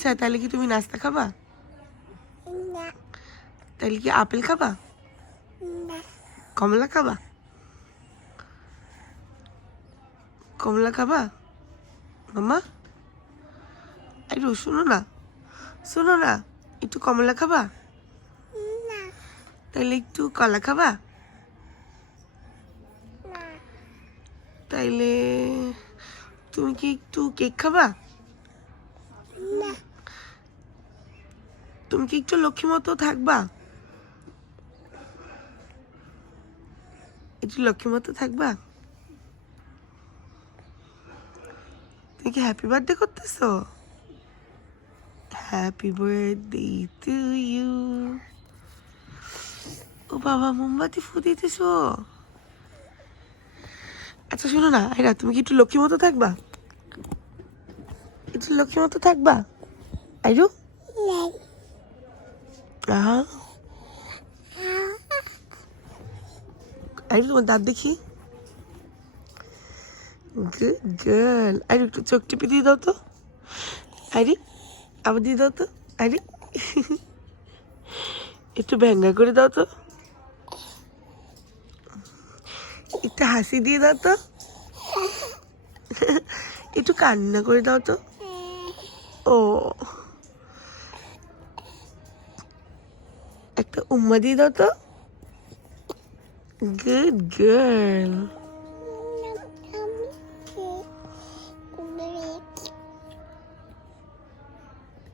আচ্ছা তাহলে কি তুমি নাস্তা খাবা? তাহলে কি আপেল খাবা? কমলা খাবা? কমলা খাবা মামা? একটু শোনো না, একটু কমলা খাবা? তাইলে একটু কলা খাবা? তাইলে তুমি কি একটু কেক খাবা? তুমি কি একটু লক্ষ্মী মতো থাকবা? একটু লক্ষ্মী মতো থাকবা? তুমি কি হ্যাপি বার্থডে করতেছো? Happy birthday to you. ও বাবা, মোমবাতি ফু দিতেছো? আচ্ছা শোনো না, আয়রা তুমি কি একটু লক্ষ্মী মতো থাকবা? একটু লক্ষ্মী মতো থাকবা আইরু? আহা, আইরু তোমার দাঁত দেখি। Good girl. আইরু একটু চোখ টিপে দিয়ে দাও তো। আইরি আবার দিয়ে দাও তো। আইরি একটু ব্যঙ্গা করে দাও তো। একটু হাসি দিয়ে দাও তো। একটু কান্না করে দাও তো। ও, একটা উম্মা দিয়ে দাও তো। Good girl.